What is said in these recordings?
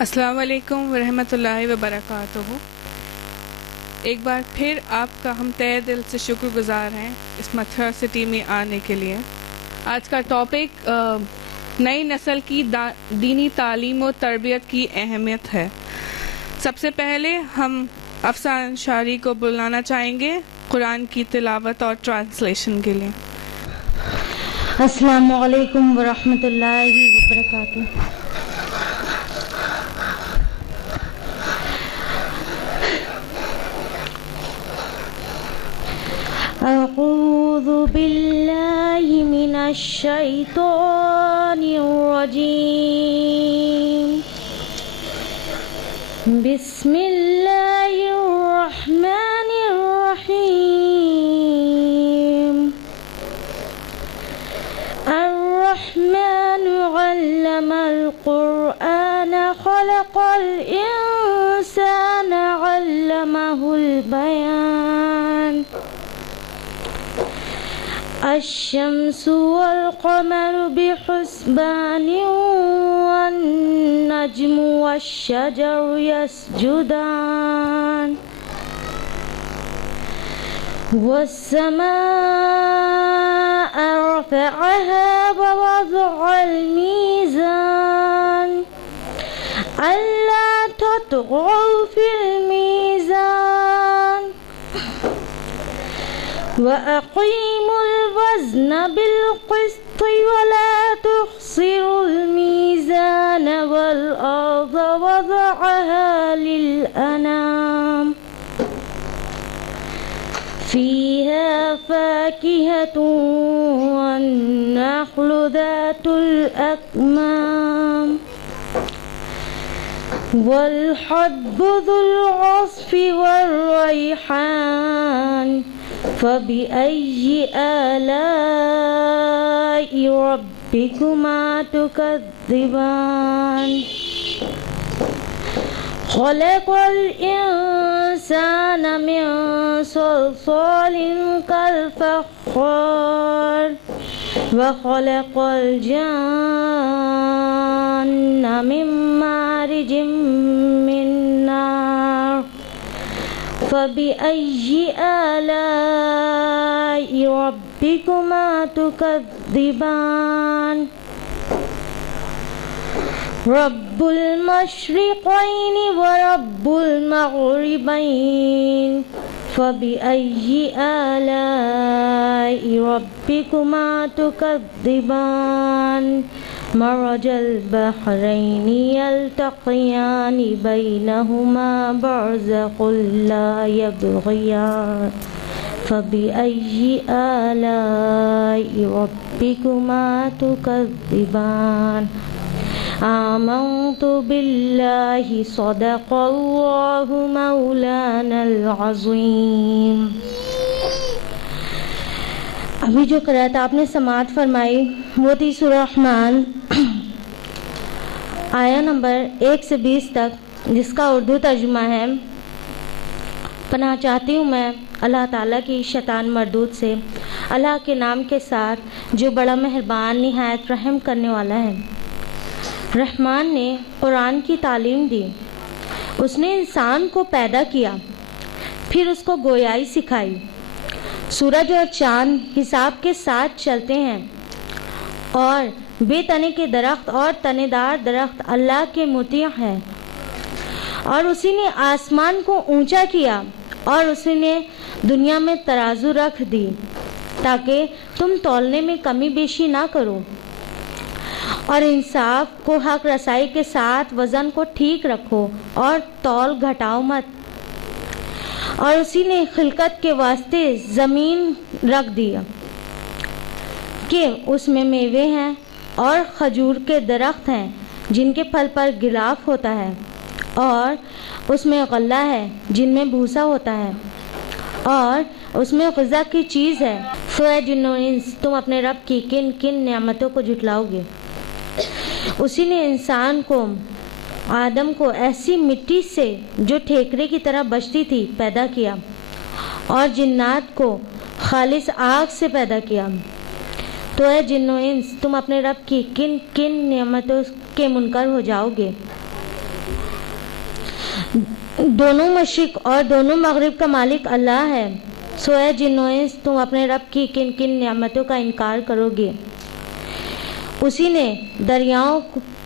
السلام علیکم ورحمۃ اللہ وبرکاتہ۔ ایک بار پھر آپ کا ہم تہہ دل سے شکر گزار ہیں اس متھرا سٹی میں آنے کے لیے۔ آج کا ٹاپک نئی نسل کی دینی تعلیم و تربیت کی اہمیت ہے۔ سب سے پہلے ہم افسانہ انصاری کو بلانا چاہیں گے قرآن کی تلاوت اور ٹرانسلیشن کے لیے۔ السلام علیکم ورحمۃ اللہ وبرکاتہ۔ اعوذ باللہ من الشیطان الرجیم، بسم اللہ الرحمن الرحیم۔ الرحمن علم القرآن خلق الإنسان علمه البيان۔ الشمس والقمر بحسبان والنجم والشجر يسجدان، والسماء رفعها ووضع الميزان ألا تطغوا في الميزان وأقيموا الوزن بالقسط ولا تخسروا الميزان والأرض وضعها للأنام فيها فاكهة والنخل ذات الأكمام والحب ذو العصف والريحان، فبأي آلاء ربكما تكذبان؟ خلق الإنسان من صلصال كالفخار وخلق الجن من مارج من نار، فبأي آلاء ربكما تكذبان؟ رب المشرقين ورب المغربين، فبأي آلاء ربكما تكذبان؟ مرج البحرين يلتقيان بينهما برزخ لا يبغيان، فبأي آلاء ربكما تكذبان؟ آمنت بالله صدق الله مولانا العظيم۔ ابھی جو قرأت آپ نے سماعت فرمائی وہ تھی سورہ رحمان آیہ نمبر 1 سے 20 تک، جس کا اردو ترجمہ ہے۔ پناہ چاہتی ہوں میں اللہ تعالیٰ کی شیطان مردود سے، اللہ کے نام کے ساتھ جو بڑا مہربان نہایت رحم کرنے والا ہے۔ رحمان نے قرآن کی تعلیم دی، اس نے انسان کو پیدا کیا، پھر اس کو گویائی سکھائی۔ سورج اور چاند حساب کے ساتھ چلتے ہیں، اور بے تنے کے درخت اور تنے دار درخت اللہ کے مطیع ہیں، اور اسی نے آسمان کو اونچا کیا، اور اسی نے دنیا میں ترازو رکھ دی تاکہ تم تولنے میں کمی بیشی نہ کرو، اور انصاف کو حق رسائی کے ساتھ وزن کو ٹھیک رکھو اور تول گھٹاؤ مت۔ اور اسی نے خلقت کے واسطے زمین رکھ دیا کہ اس میں میوے ہیں اور کھجور کے درخت ہیں جن کے پھل پر غلاف ہوتا ہے، اور اس میں غلہ ہے جن میں بھوسا ہوتا ہے، اور اس میں غذا کی چیز ہے۔ سو اے جن و انس، تم اپنے رب کی کن کن نعمتوں کو جھٹلاؤ گے؟ اسی نے انسان کو، آدم کو ایسی مٹی سے جو ٹھیکرے کی طرح بجتی تھی پیدا کیا، اور جنات کو خالص آگ سے پیدا کیا۔ تو اے جن و انس، تم اپنے رب کی کن کن نعمتوں کے منکر ہو جاؤ گے؟ دونوں مشرق اور دونوں مغرب کا مالک اللہ ہے. سو اے جن و انس، تم اپنے رب کی کن کن نعمتوں کا انکار کرو گے؟ اسی نے دریاؤں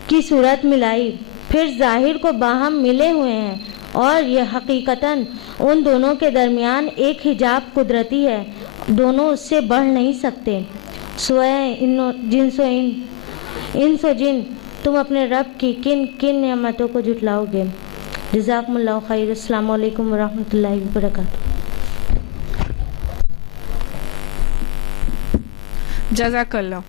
کی صورت ملائی، پھر ظاہر کو باہم ملے ہوئے ہیں، اور یہ حقیقتاً ان دونوں کے درمیان ایک حجاب قدرتی ہے، دونوں اس سے بڑھ نہیں سکتے. سو اے انس و جن، تم اپنے رب کی کن کن نعمتوں کو جھٹلاؤ گے؟ جزاکم اللہ خیر. السلام علیکم ورحمۃ اللہ وبرکاتہ. جزاک اللہ.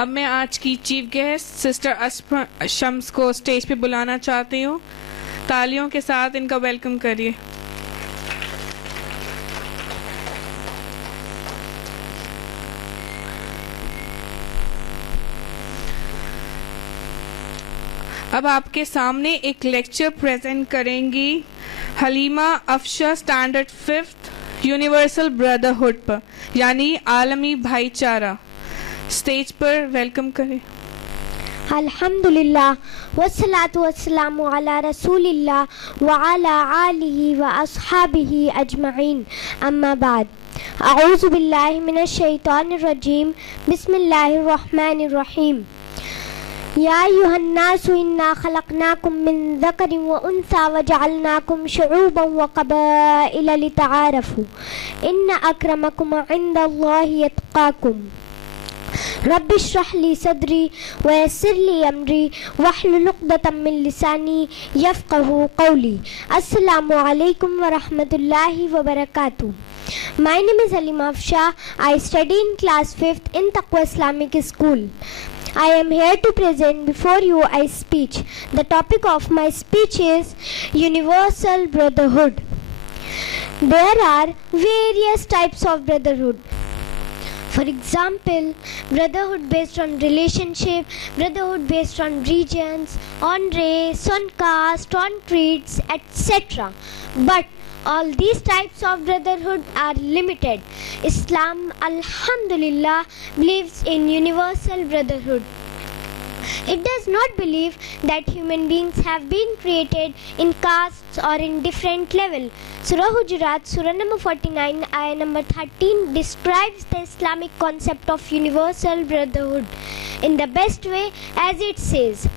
اب میں آج کی چیف گیسٹ سسٹر اسما شمس کو اسٹیج پہ بلانا چاہتی ہوں. تالیوں کے ساتھ ان کا ویلکم کریے. اب آپ کے سامنے ایک لیکچر پریزنٹ کریں گی حلیمہ افشا، اسٹینڈرڈ 5 یونیورسل بردرہڈ پر، یعنی عالمی بھائی چارہ. اسٹیج پر ویلکم کریں. الحمدللہ والصلاة والسلام علی رسول اللہ وعلی آلہ واصحابہ اجمعین، اما بعد. اعوذ باللہ من الشیطان الرجیم، بسم اللہ الرحمن الرحیم. یا ایھا الناس انا خلقناکم من ذکر وانثی وجعلناکم شعوبا وقبائل لتعارفوا ان اکرمکم عند اللہ اتقاکم. رب اشرح لی صدری ویسر لی امری واحلل عقدۃ من لسانی یفقہوا قولی. السلام علیکم ورحمۃ اللہ وبرکاتہ. My name is Halima Afsha. I study in class 5th in Taqwa Islamic School. I am here to present before you a speech. The topic of my speech is Universal Brotherhood. There are various types of brotherhood. For example, brotherhood based on relationship, brotherhood based on regions, on race, on caste, on creeds, etc. But all these types of brotherhood are limited. Islam, alhamdulillah, believes in universal brotherhood. It does not believe that human beings have been created in castes or in different level. Surah Hujurat, Surah number 49, ayah number 13 describes the Islamic concept of universal brotherhood in the best way, as it says,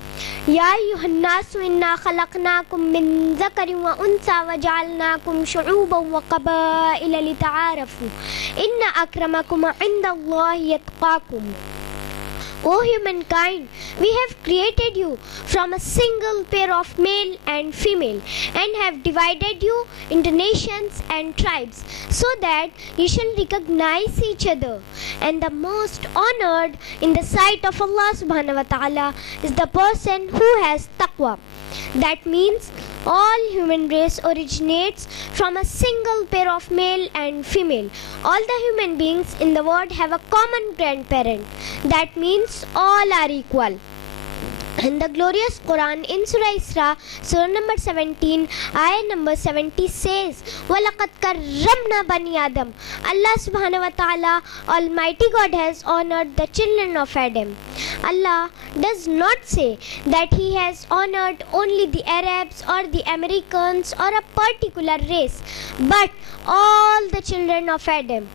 Ya ayyuhan nasu inna khalaqnakum min dhakarin wa untha wa ja'alnakum shu'uban wa qaba'ila lita'arafu inna akramakum 'inda Allahi atqakum. O humankind, we have created you from a single pair of male and female, and have divided you into nations and tribes, so that you shall recognize each other. And the most honored in the sight of Allah subhanahu wa ta'ala is the person who has taqwa. That means all human race originates from a single pair of male and female. All the human beings in the world have a common grandparent. That means all are equal. In the glorious Quran, in Surah Isra, Surah number 17, ayah number 70 says, وَلَقَدْ كَرَّمْنَا بَنِي Adam. Allah subhanahu wa ta'ala, Almighty God, has honored the children of Adam. Allah does not say that He has honored only the Arabs or the Americans or a particular race, but all the children of Adam.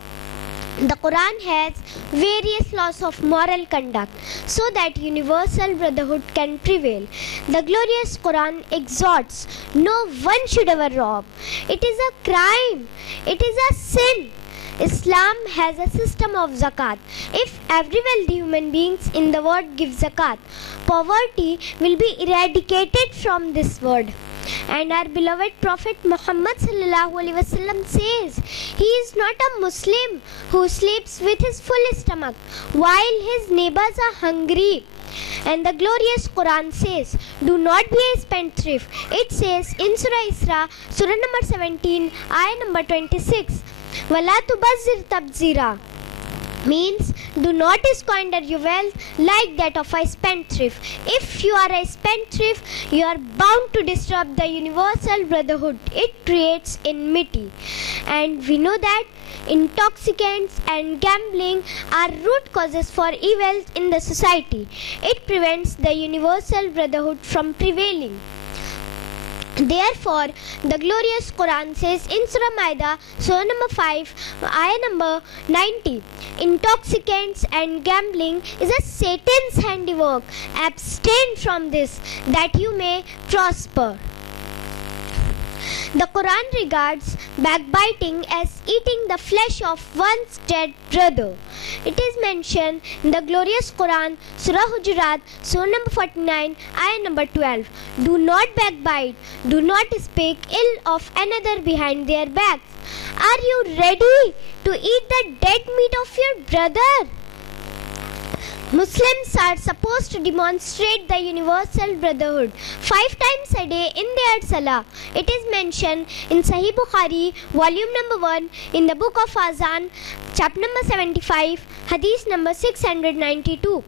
The Quran has various laws of moral conduct so that universal brotherhood can prevail. The glorious Quran exhorts, no one should ever rob. It is a crime. It is a sin. Islam has a system of zakat. If every wealthy human beings in the world give zakat, poverty will be eradicated from this world. And our beloved Prophet Muhammad sallallahu alaihi wasallam says, he is not a Muslim who sleeps with his full stomach while his neighbors are hungry. And the glorious Quran says, do not be a spendthrift. It says in Surah Isra, Surah number 17, ayah number 26, وَلَا تُبَذِّرْ تَبْذِيرًا, means do not squander your wealth like that of a spendthrift. If you are a spendthrift, you are bound to disturb the universal brotherhood. It creates enmity. And we know that intoxicants and gambling are root causes for evils in the society. It prevents the universal brotherhood from prevailing. Therefore, the glorious Quran says in Surah Maida, Surah number 5, ayah number 90, intoxicants and gambling is a Satan's handiwork. Abstain from this, that you may prosper. The Quran regards backbiting as eating the flesh of one's dead brother. It is mentioned in the glorious Quran, Surah Hujurat, Surah number 49, ayah number 12. Do not backbite, do not speak ill of another behind their backs. Are you ready to eat the dead meat of your brother? Muslims are supposed to demonstrate the universal brotherhood 5 times a day in their salah. It is mentioned in Sahih Bukhari, volume number 1, in the book of Azan, chapter number 75, hadith number 692,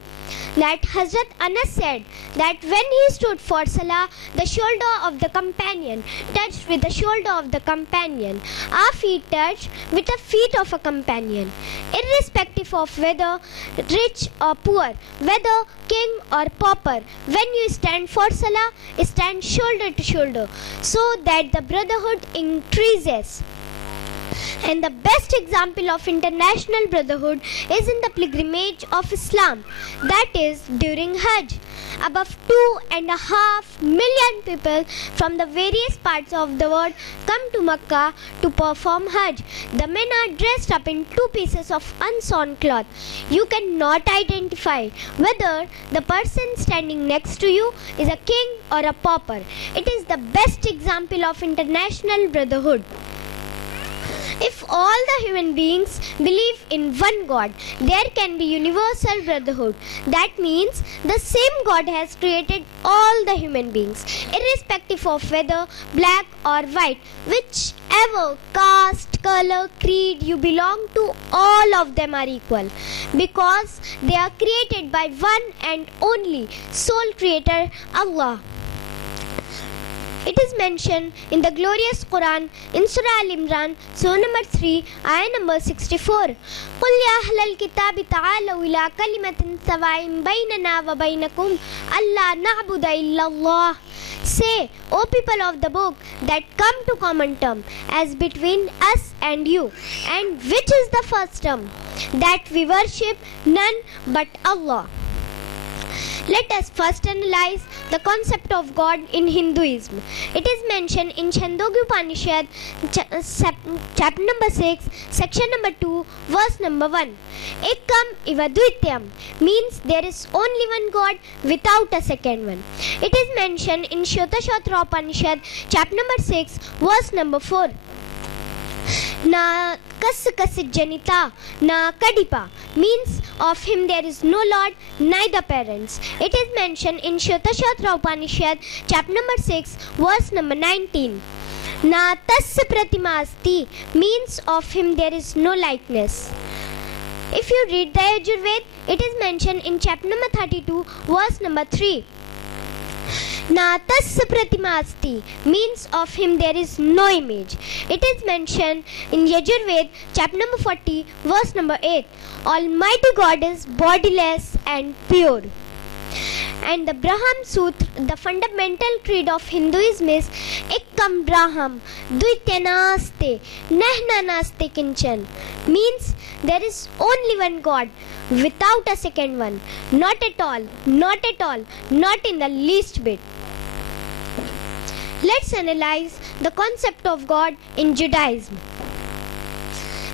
that Hazrat Anas said that when he stood for salah, the shoulder of the companion touched with the shoulder of the companion. Our feet touched with the feet of a companion. Irrespective of whether rich or poor, whether king or pauper, when you stand for salah, stand shoulder to shoulder, so that the brotherhood increases. And the best example of international brotherhood is in the pilgrimage of Islam, that is during Hajj. Above 2.5 million people from the various parts of the world come to Makkah to perform Hajj. The men are dressed up in 2 pieces of unsewn cloth. You cannot identify whether the person standing next to you is a king or a pauper. It is the best example of international brotherhood. If all the human beings believe in one God, there can be universal brotherhood. That means the same God has created all the human beings, irrespective of whether black or white, whichever caste, color, creed you belong to, all of them are equal, because they are created by one and only sole creator, Allah. It is mentioned in the glorious Quran in Surah Al-Imran, Surah number 3, ayah number 64. قُلْ يَا أَهْلَ الْكِتَابِ تَعَالَوْا إِلَىٰ كَلِمَةٍ سَوَاءٍ بَيْنَنَا وَبَيْنَكُمْ أَلَّا نَعْبُدَ إِلَّا اللَّهَ. Say, O people of the book, that come to common term as between us and you. And which is the first term? That we worship none but Allah. Let us first analyze the concept of God in Hinduism. It is mentioned in Chandogya Upanishad, chapter number 6, section number 2, verse number 1. Ekam iva dvityam means there is only one God without a second one. It is mentioned in Shotashatra Upanishad, chapter number 6, verse number 4. Na kas janita, na kadipa means of him there is no lord, neither parents. It is mentioned in Shotashatra Upanishad, chapter number 6, verse number 19. Na tasya pratima asti means of him there is no likeness. If you read the Yajurved, it is mentioned in chapter number 32, verse number 3. Na tasya pratima asti means of him there is no image. It is mentioned in Yajurved, chapter number 40, verse number 8. Almighty God is bodiless and pure. And the Braham Sutra, the fundamental creed of Hinduism, is Ekam Braham Dvitya Nahna Naste Kinchan, means there is only one God without a second one. Not at all, not at all, not in the least bit. Let's analyze the concept of God in Judaism.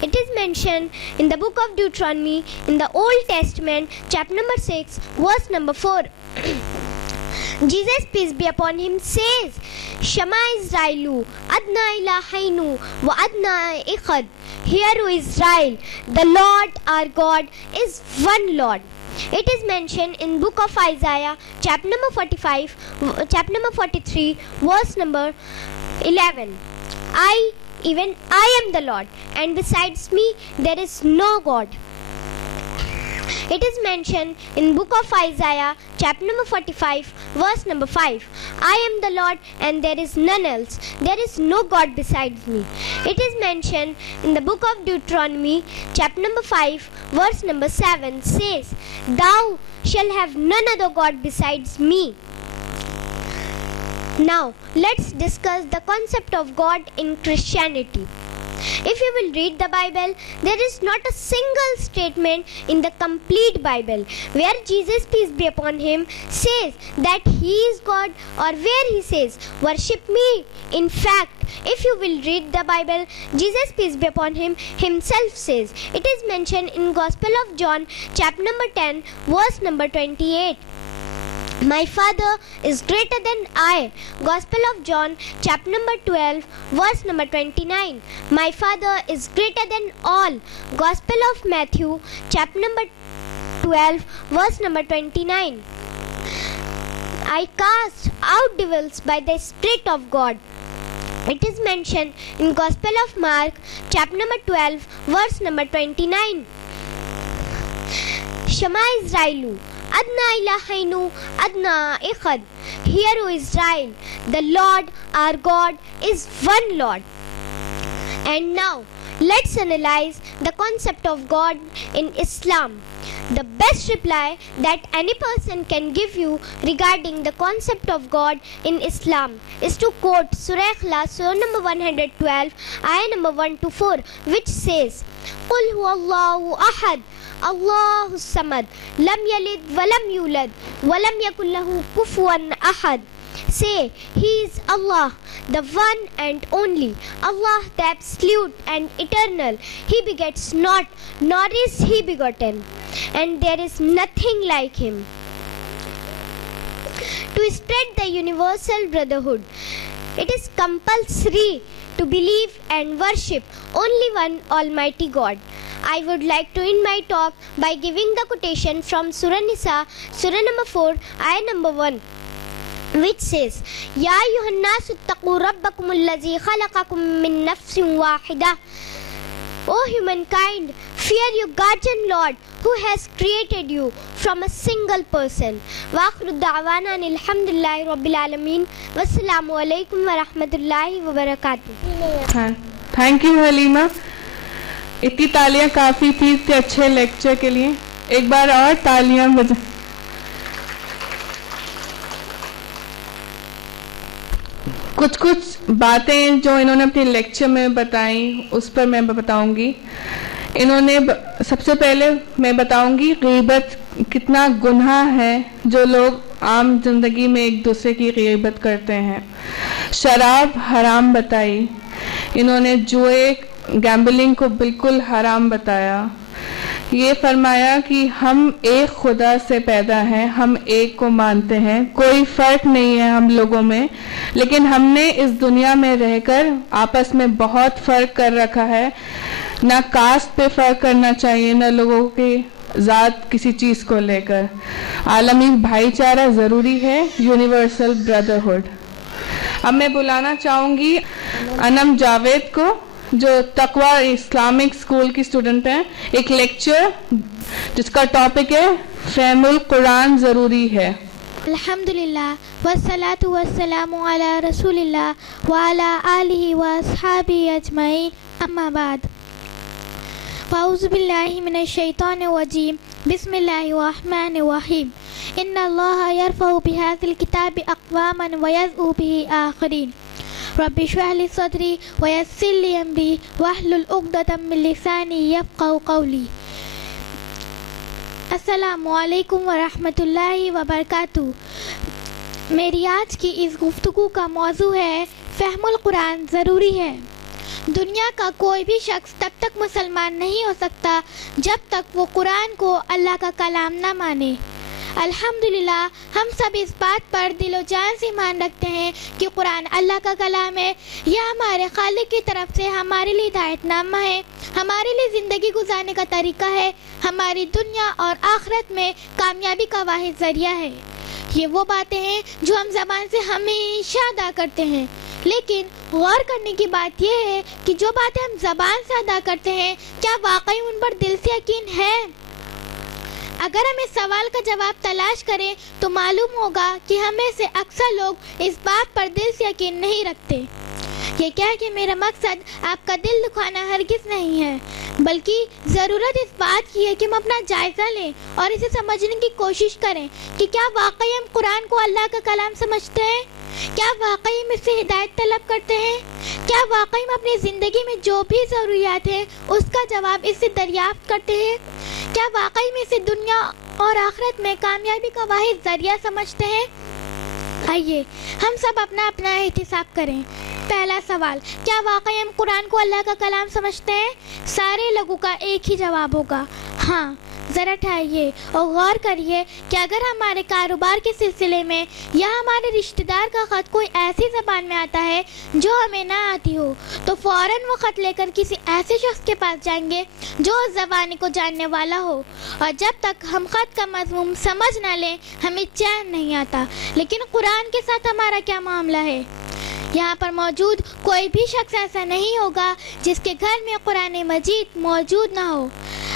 It is mentioned in the book of Deuteronomy in the Old Testament, chapter number 6, verse number 4. Jesus, peace be upon him, says, Shema Israelu, Adna Ilahainu, wa Adna Ikhad. Hear, O Israel, the Lord our God is one Lord. It is mentioned in book of Isaiah, chapter number 45, chapter number 43, verse number 11. Even I am the Lord, and besides me there is no God. It is mentioned in book of Isaiah, chapter number 45, verse number 5. I am the Lord, and there is none else. There is no God besides me. It is mentioned in the book of Deuteronomy, chapter number 5, verse number 7, says, Thou shalt have none other God besides me. Now, let's discuss the concept of God in Christianity. If you will read the Bible, there is not a single statement in the complete Bible where Jesus, peace be upon him, says that he is God, or where he says, worship me. In fact, if you will read the Bible, Jesus, peace be upon him, himself says, it is mentioned in Gospel of John, chapter number 10, verse number 28. My Father is greater than I. Gospel of John, chapter number 12, verse number 29. My Father is greater than all. Gospel of Matthew, chapter number 12, verse number 29. I cast out devils by the Spirit of God. It is mentioned in Gospel of Mark, chapter number 12, verse number 29. Shema Israelu, Adna Ilahainu, Adna Echad. Hear, O Israel, the Lord our God is one Lord. And now, let's analyze the concept of God in Islam. The best reply that any person can give you regarding the concept of God in Islam is to quote Surah Ikhlas, Surah number 112, ayah number 1 to 4, which says, قُلْ هُوَ اللَّهُ أَحَدٌ اللَّهُ الصَّمَدُ لَمْ يَلِدْ وَلَمْ يُولَدْ وَلَمْ يَكُنْ لَهُ كُفُوًا أَحَدٌ. Say, He is Allah, the one and only, Allah the absolute and eternal. He begets not, nor is He begotten, and there is nothing like Him. To spread the universal brotherhood, it is compulsory to believe and worship only one Almighty God. I would like to end my talk by giving the quotation from Surah Nisa, Surah number 4, ayah number 1, which says, Ya ayyuhan nasu ittaqu rabbakum allazi khalaqakum min nafsin wahida. O humankind, fear your guardian Lord who has created you from a single person. Wa akhiru da'wana alhamdulillahi rabbil alamin. Wassalamu alaikum wa rahmatullahi wa barakatuh. Thank you Halima. इतनी तालियां काफ़ी थी इतने अच्छे lecture के लिए. एक बार और तालियां बजा. कुछ बातें जो इन्होंने अपने लेक्चर में बताई उस पर मैं बताऊंगी. इन्होंने सबसे पहले मैं बताऊंगी गीबत कितना गुनाह है जो लोग आम जिंदगी में एक दूसरे की गीबत करते हैं. शराब हराम बताई. इन्होंने जुए गैम्बलिंग को बिल्कुल हराम बताया. ये फरमाया कि हम एक खुदा से पैदा हैं, हम एक को मानते हैं, कोई फ़र्क नहीं है हम लोगों में, लेकिन हमने इस दुनिया में रहकर आपस में बहुत फ़र्क कर रखा है. ना कास्ट पे फ़र्क करना चाहिए, ना लोगों की ज़ात किसी चीज़ को लेकर. आलमी भाईचारा ज़रूरी है, यूनिवर्सल ब्रदरहुड. अब मैं बुलाना चाहूँगी अनम जावेद को जो तकवा इस्लामिक स्कूल की स्टूडेंट हैं. एक लेक्चर जिसका टॉपिक है फहमुल कुरान ज़रूरी है. अल्हम्दुलिल्लाह वस्सलातु वस्सलामु अला रसूलिल्लाह व अला आलिहि व अस्हाबिहि अजमईन. अम्मा बाद. फ़ाऊज़ु बिल्लाहि मिनश शैतानिर रजीम. बिस्मिल्लाहिर रहमानिर रहीम. इन्नल्लाहा यरफ़उ बिहाज़िल किताबि अक़वामन व यज़उ बिहि आख़रीन. रब्बि इश्रह ली सदरी व यस्सिर ली अमरी वहलुल उक़दतम मिन लिसानी यफ़क़हू क़ौली. अस्सलामु अलैकुम व रहमतुल्लाहि व बरकातुहू. मेरी आज की इस गुफ्तगू का मौजू है फ़हमुल कुरान ज़रूरी है. दुनिया का कोई भी शख्स तब तक मुसलमान नहीं हो सकता जब तक वो कुरान को अल्लाह का कलाम ना माने. अल्हम्दुलिल्लाह हम सब इस बात पर दिलो जान से ईमान रखते हैं कि कुरान अल्लाह का कलाम है. यह हमारे खालिक की तरफ से हमारे लिए हिदायतनामा है, हमारे लिए ज़िंदगी गुजारने का तरीका है, हमारी दुनिया और आखिरत में कामयाबी का वाहिद ज़रिया है. ये वो बातें हैं जो हम ज़बान से हमेशा अदा करते हैं, लेकिन गौर करने की बात यह है कि जो बातें हम ज़बान से अदा करते हैं क्या वाकई उन पर दिल से यकीन है. अगर हम इस सवाल का जवाब तलाश करें तो मालूम होगा कि हमें से अक्सर लोग इस बात पर दिल से यकीन नहीं रखते. ये क्या कि मेरा मकसद आपका दिल दुखाना हरगिज़ नहीं है, बल्कि ज़रूरत इस बात की है कि हम अपना जायज़ा लें और इसे समझने की कोशिश करें कि क्या वाकई हम कुरान को अल्लाह का कलाम समझते हैं. کیا واقعی ہم اس سے ہدایت طلب کرتے ہیں؟ کیا واقعی ہم اپنی زندگی میں جو بھی ضروریات ہیں اس کا جواب اس سے دریافت کرتے ہیں؟ کیا واقعی ہم اسے دنیا اور آخرت میں کامیابی کا واحد ذریعہ سمجھتے ہیں؟ آئیے ہم سب اپنا اپنا احتساب کریں۔ پہلا سوال، کیا واقعی ہم قرآن کو اللہ کا کلام سمجھتے ہیں؟ سارے لوگوں کا ایک ہی جواب ہوگا، ہاں۔ ذرا ٹھہریے اور غور کریے کہ اگر ہمارے کاروبار کے سلسلے میں یا ہمارے رشتہ دار کا خط کوئی ایسی زبان میں آتا ہے جو ہمیں نہ آتی ہو تو فوراً وہ خط لے کر کسی ایسے شخص کے پاس جائیں گے جو اس زبان کو جاننے والا ہو، اور جب تک ہم خط کا مضمون سمجھ نہ لیں ہمیں چین نہیں آتا۔ لیکن قرآن کے ساتھ ہمارا کیا معاملہ ہے؟ یہاں پر موجود کوئی بھی شخص ایسا نہیں ہوگا جس کے گھر میں قرآن مجید موجود نہ ہو۔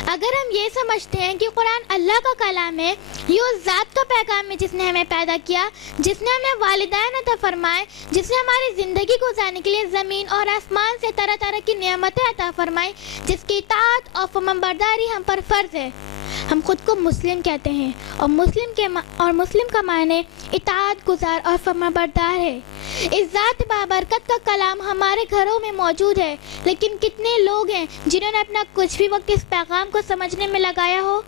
اگر ہم یہ سمجھتے ہیں کہ قرآن اللہ کا کلام ہے، یہ اس ذات کا پیغام ہے جس نے ہمیں پیدا کیا، جس نے ہمیں والدین عطا فرمائے، جس نے ہماری زندگی گزارنے کے لیے زمین اور آسمان سے طرح طرح کی نعمتیں عطا فرمائی، جس کی اطاعت اور فرمانبرداری ہم پر فرض ہے۔ ہم خود کو مسلم کہتے ہیں اور مسلم کا معنی اطاعت گزار اور فرمانبردار ہے۔ اس ذات بابرکت کا کلام ہمارے گھروں میں موجود ہے، لیکن کتنے لوگ ہیں جنہوں نے اپنا کچھ بھی وقت اس پیغام کو سمجھنے میں لگایا ہو؟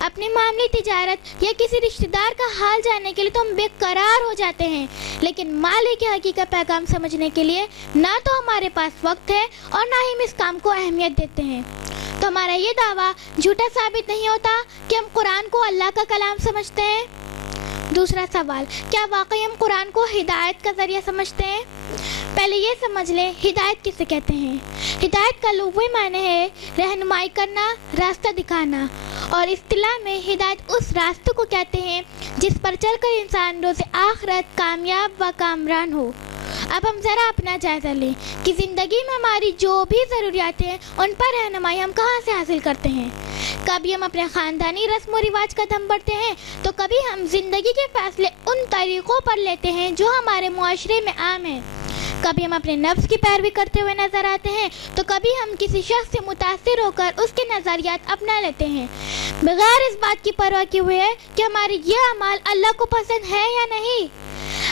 اپنی معاملے تجارت یا کسی رشتہ دار کا حال جاننے کے لیے تو ہم بے قرار ہو جاتے ہیں، لیکن مالک حقیقت پیغام سمجھنے کے لیے نہ تو ہمارے پاس وقت ہے اور نہ ہی ہم اس کام کو اہمیت دیتے ہیں۔ تو ہمارا یہ دعویٰ جھوٹا ثابت نہیں ہوتا کہ ہم قرآن کو اللہ کا کلام سمجھتے ہیں؟ دوسرا سوال، کیا واقعی ہم قرآن کو ہدایت کا ذریعہ سمجھتے ہیں؟ پہلے یہ سمجھ لیں ہدایت کسے کہتے ہیں۔ ہدایت کا لغوی معنی ہے رہنمائی کرنا، راستہ دکھانا، اور اصطلاح میں ہدایت اس راستے کو کہتے ہیں جس پر چل کر انسان روز آخرت کامیاب و کامران ہو۔ اب ہم ذرا اپنا جائزہ لیں کہ زندگی میں ہماری جو بھی ضروریات ہیں ان پر رہنمائی ہم کہاں سے حاصل کرتے ہیں۔ کبھی ہم اپنے خاندانی رسم و رواج کا دم بڑھتے ہیں تو کبھی ہم زندگی کے فیصلے ان طریقوں پر لیتے ہیں جو ہمارے معاشرے میں عام ہیں۔ کبھی ہم اپنے نفس کی پیروی کرتے ہوئے نظر آتے ہیں تو کبھی ہم کسی شخص سے متاثر ہو کر اس کے نظریات اپنا لیتے ہیں، بغیر اس بات کی پرواہ کیے ہوئے کہ ہمارے یہ اعمال اللہ کو پسند ہے یا نہیں۔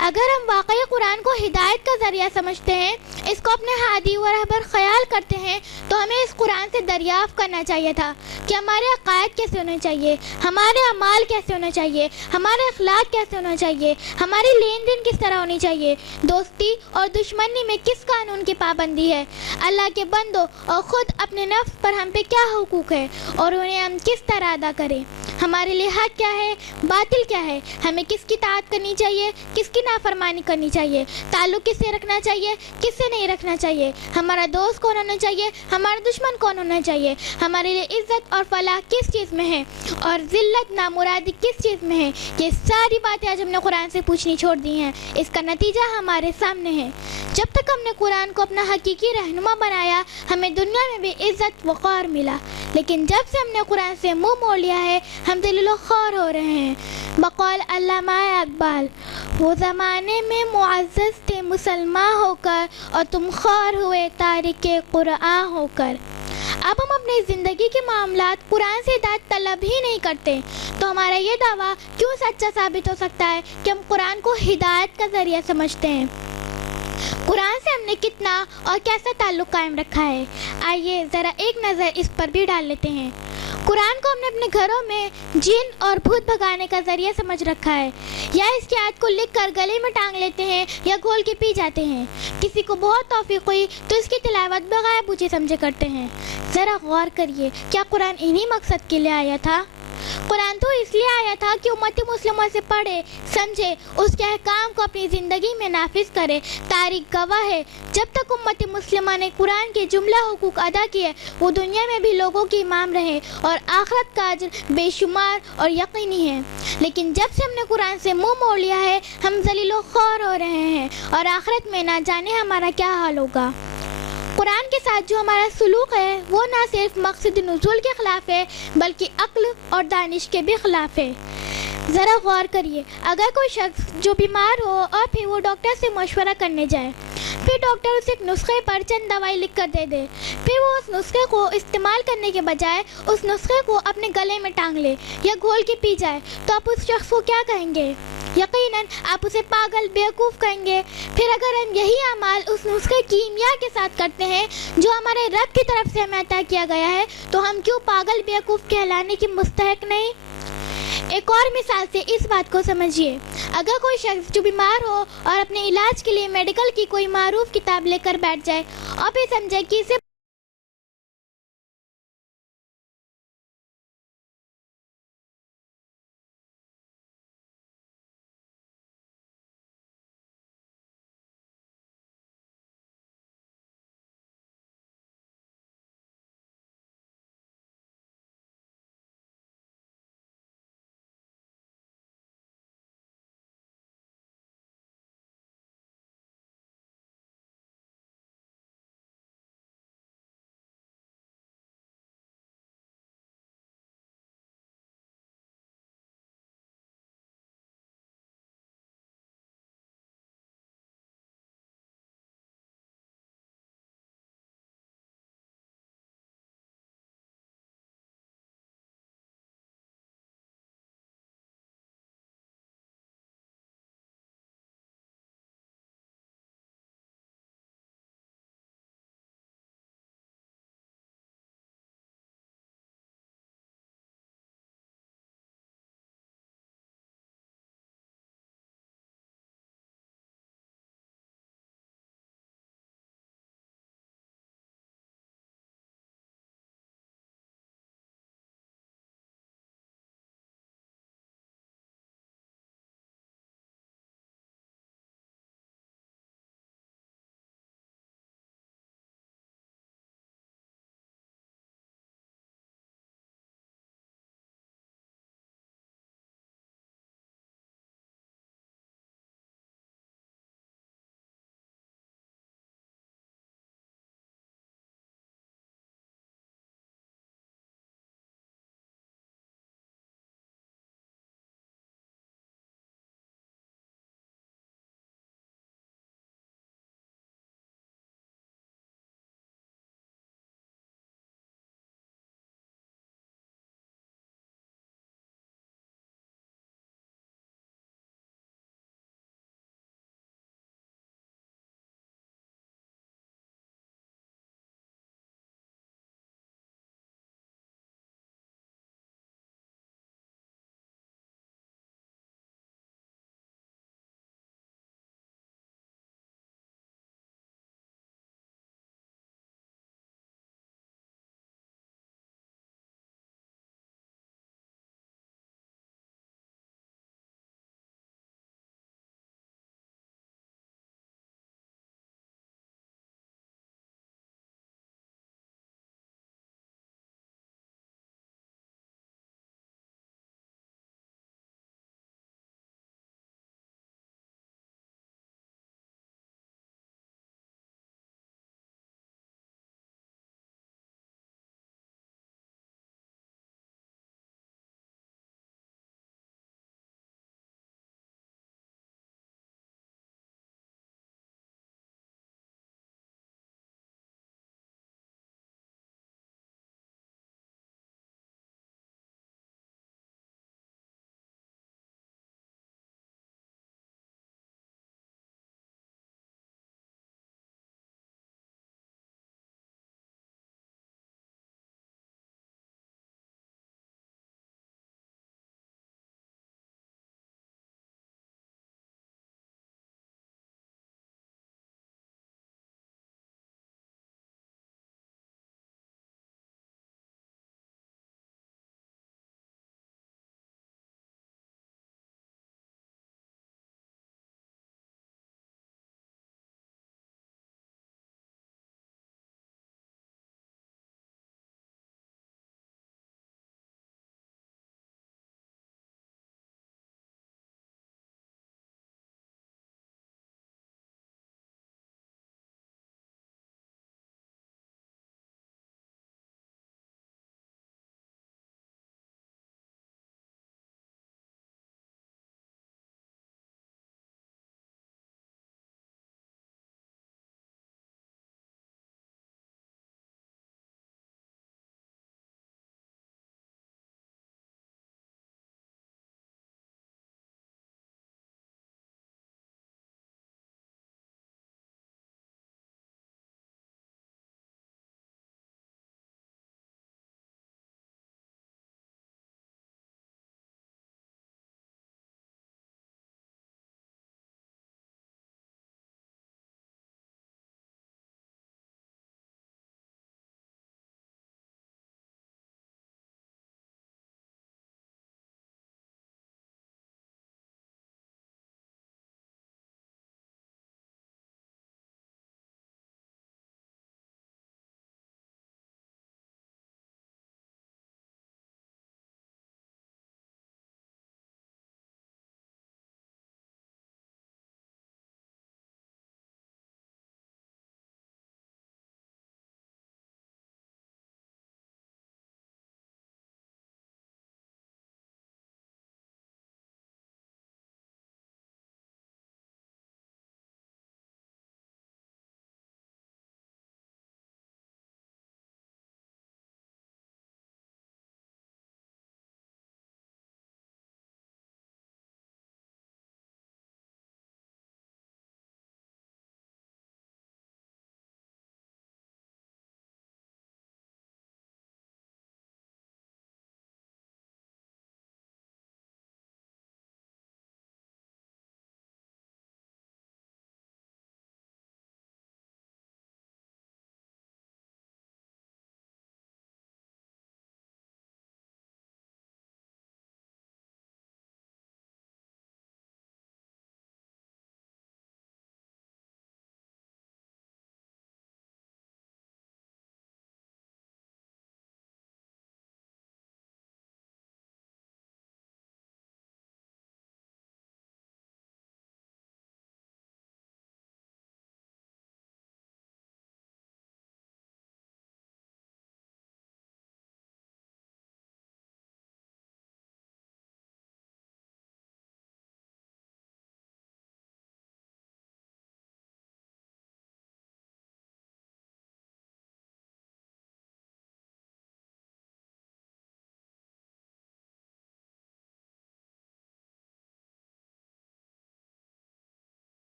اگر ہم واقعی قرآن کو ہدایت کا ذریعہ سمجھتے ہیں، اس کو اپنے ہادی و رہبر خیال کرتے ہیں، تو ہمیں اس قرآن سے دریافت کرنا چاہیے تھا کہ ہمارے عقائد کیسے ہونے چاہیے، ہمارے اعمال کیسے ہونے چاہیے، ہمارے اخلاق کیسے ہونا چاہیے، ہماری لین دین کس طرح ہونی چاہیے، دوستی اور دشمنی میں کس قانون کی پابندی ہے، اللہ کے بندوں اور خود اپنے نفس پر ہم پہ کیا حقوق ہے اور انہیں ہم کس طرح ادا کریں، ہمارے لیے حق کیا ہے، باطل کیا ہے، ہمیں کس کی اطاعت کرنی چاہیے، کس کی نافرمانی کرنی چاہیے، تعلق کس سے رکھنا چاہیے، کس سے نہیں رکھنا چاہیے، ہمارا دوست کون ہونا چاہیے، ہمارا دشمن کون ہونا چاہیے، ہمارے لیے عزت اور فلاح کس چیز میں ہے اور ذلت نامرادی کس چیز میں ہے۔ یہ ساری باتیں آج ہم نے قرآن سے پوچھنی چھوڑ دی ہیں، اس کا نتیجہ ہمارے سامنے ہے۔ جب تک ہم نے قرآن کو اپنا حقیقی رہنما بنایا ہمیں دنیا میں بھی عزت وقار ملا، لیکن جب سے ہم نے قرآن سے منہ موڑ لیا ہے ہم ذلیل و خوار ہو رہے ہیں۔ بقول علامہ اقبال، وہ زمانے میں معزز تھے مسلمان ہو کر اور تم خوار ہوئے تارک قرآن ہو کر۔ اب ہم اپنی زندگی کے معاملات قرآن سے ہدایت طلب ہی نہیں کرتے تو ہمارا یہ دعویٰ کیوں سچا ثابت ہو سکتا ہے کہ ہم قرآن کو ہدایت کا ذریعہ سمجھتے ہیں؟ قرآن سے ہم نے کتنا اور کیسا تعلق قائم رکھا ہے؟ آئیے ذرا ایک نظر اس پر بھی ڈال لیتے ہیں۔ قرآن کو ہم نے اپنے گھروں میں جن اور بھوت بھگانے کا ذریعہ سمجھ رکھا ہے، یا اس کی آیت کو لکھ کر گلے میں ٹانگ لیتے ہیں یا گھول کے پی جاتے ہیں۔ کسی کو بہت توفیق ہوئی تو اس کی تلاوت بغیر پوچھے سمجھے کرتے ہیں۔ ذرا غور کریے، کیا قرآن انہی مقصد کے لیے آیا تھا؟ قرآن تو اس لیے آیا تھا کہ امت مسلمہ سے پڑھے سمجھے، اس کے احکام کو اپنی زندگی میں نافذ کرے۔ تاریخ گواہ ہے جب تک امت مسلمہ نے قرآن کے جملہ حقوق ادا کیے وہ دنیا میں بھی لوگوں کے امام رہے اور آخرت کا اجر بے شمار اور یقینی ہے۔ لیکن جب سے ہم نے قرآن سے منہ موڑ لیا ہے ہم ذلیل و خوار ہو رہے ہیں اور آخرت میں نہ جانے ہمارا کیا حال ہوگا۔ قرآن کے ساتھ جو ہمارا سلوک ہے وہ نہ صرف مقصد نزول کے خلاف ہے بلکہ عقل اور دانش کے بھی خلاف ہے۔ ذرا غور کریے، اگر کوئی شخص جو بیمار ہو اور پھر وہ ڈاکٹر سے مشورہ کرنے جائے، پھر ڈاکٹر اسے ایک نسخے پر چند دوائی لکھ کر دے دے، پھر وہ اس نسخے کو استعمال کرنے کے بجائے اس نسخے کو اپنے گلے میں ٹانگ لے یا گھول کے پی جائے، تو آپ اس شخص کو کیا کہیں گے؟ یقیناً آپ اسے پاگل، بیوقوف کہیں گے۔ پھر اگر ہم یہی اعمال اس نسخے کیمیا کے ساتھ کرتے ہیں جو ہمارے رب کی طرف سے ہمیں عطا کیا گیا ہے، تو ہم کیوں پاگل، بیوقوف کہلانے کی مستحق نہیں؟ ایک اور مثال سے اس بات کو سمجھیے، اگر کوئی شخص جو بیمار ہو اور اپنے علاج کے لیے میڈیکل کی کوئی معروف کتاب لے کر بیٹھ جائے اور پھر سمجھے کہ اسے